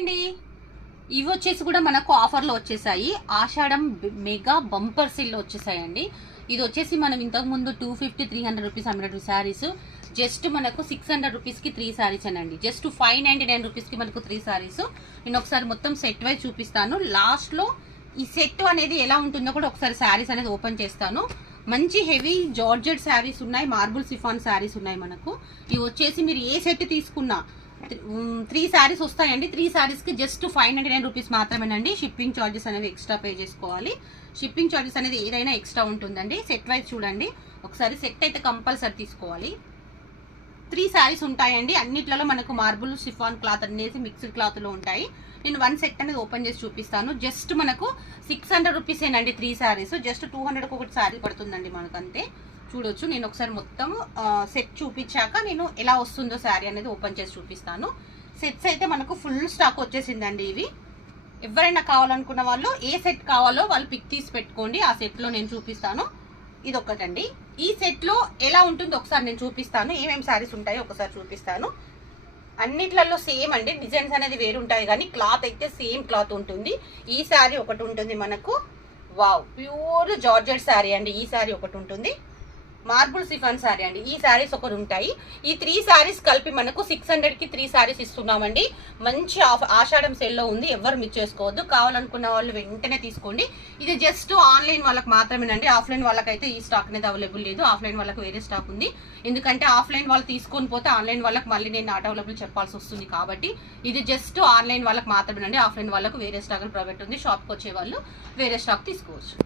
అండి, ఇవి వచ్చేసి కూడా మనకు ఆఫర్లో వచ్చేసాయి. ఆషాఢం మెగా బంపర్ సేల్లో వచ్చేసాయండి. ఇది వచ్చేసి మనం ఇంతకుముందు 250 300 రూపీస్ అమ్మినట్టు శారీస్ జస్ట్ మనకు 600 రూపీస్కి 3 శారీస్ అనండి. జస్ట్ 599 రూపీస్కి మనకు 3 శారీస్. నేను ఒకసారి మొత్తం సెట్ వైజ్ చూపిస్తాను. లాస్ట్లో ఈ సెట్ అనేది ఎలా ఉంటుందో కూడా ఒకసారి శారీస్ అనేది ఓపెన్ చేస్తాను. మంచి హెవీ జార్జెట్ శారీస్ ఉన్నాయి, మార్బుల్ సిఫాన్ శారీస్ ఉన్నాయి మనకు. ఇవి వచ్చేసి మీరు ఏ సెట్ తీసుకున్నా 3 శారీస్ వస్తాయండి. 3 శారీస్కి జస్ట్ 599 రూపీస్ మాత్రమేనండి. షిప్పింగ్ ఛార్జెస్ అనేవి ఎక్స్ట్రా పే చేసుకోవాలి. షిప్పింగ్ ఛార్జెస్ అనేది ఏదైనా ఎక్స్ట్రా ఉంటుందండి. సెట్ వైజ్ చూడండి ఒకసారి. సెట్ అయితే కంపల్సరీ తీసుకోవాలి. 3 శారీస్ ఉంటాయండి. అన్నిట్లలో మనకు మార్బుల్ సిఫాన్ క్లాత్ అనేసి మిక్స్డ్ క్లాత్లో ఉంటాయి. నేను 1 సెట్ అనేది ఓపెన్ చేసి చూపిస్తాను. జస్ట్ మనకు 600 రూపీసేనండి 3 శారీస్. జస్ట్ 200కి ఒకటి శారీ పడుతుందండి మనకు, అంతే. చూడొచ్చు. నేను ఒకసారి మొత్తం సెట్ చూపించాక నేను ఎలా వస్తుందో శారీ అనేది ఓపెన్ చేసి చూపిస్తాను. సెట్స్ అయితే మనకు ఫుల్ స్టాక్ వచ్చేసిందండి. ఇవి ఎవరైనా కావాలనుకున్న వాళ్ళు ఏ సెట్ కావాలో వాళ్ళు పిక్ తీసి పెట్టుకోండి. ఆ సెట్లో నేను చూపిస్తాను. ఇది ఒకటండి. ఈ సెట్లో ఎలా ఉంటుందో ఒకసారి నేను చూపిస్తాను. ఏమేమి శారీస్ ఉంటాయో ఒకసారి చూపిస్తాను. అన్నిట్లలో సేమ్ అండి, డిజైన్స్ అనేది వేరు ఉంటాయి కానీ క్లాత్ అయితే సేమ్ క్లాత్ ఉంటుంది. ఈ శారీ ఒకటి ఉంటుంది మనకు. వావ్, ప్యూర్ జార్జెట్ శారీ అండి. ఈ శారీ ఒకటి ఉంటుంది. మార్బుల్ సిఫాన్ శారీ అండి. ఈ శారీస్ ఒకటి ఉంటాయి. ఈ 3 శారీస్ కలిపి మనకు 600కి 3 శారీస్ ఇస్తున్నామండి. మంచి ఆషాఢం సేల్లో ఉంది. ఎవరు మిస్ చేసుకోవద్దు. కావాలనుకున్న వాళ్ళు వెంటనే తీసుకోండి. ఇది జస్ట్ ఆన్లైన్ వాళ్ళకి మాత్రమేనండి. ఆఫ్లైన్ వాళ్ళకైతే ఈ స్టాక్ అనేది అవైలబుల్ లేదు. ఆఫ్లైన్ వాళ్ళకి వేరే స్టాక్ ఉంది. ఎందుకంటే ఆఫ్లైన్ వాళ్ళు తీసుకొని పోతే ఆన్లైన్ వాళ్ళకి మళ్ళీ నేను నాట్ అవైలబుల్ చెప్పాల్సి వస్తుంది. కాబట్టి ఇది జస్ట్ ఆన్లైన్ వాళ్ళకి మాత్రమేనండి. ఆఫ్లైన్ వాళ్ళకు వేరే స్టాక్ ప్రైవేట్ ఉంది. షాప్కి వచ్చే వాళ్ళు వేరే స్టాక్ తీసుకోవచ్చు.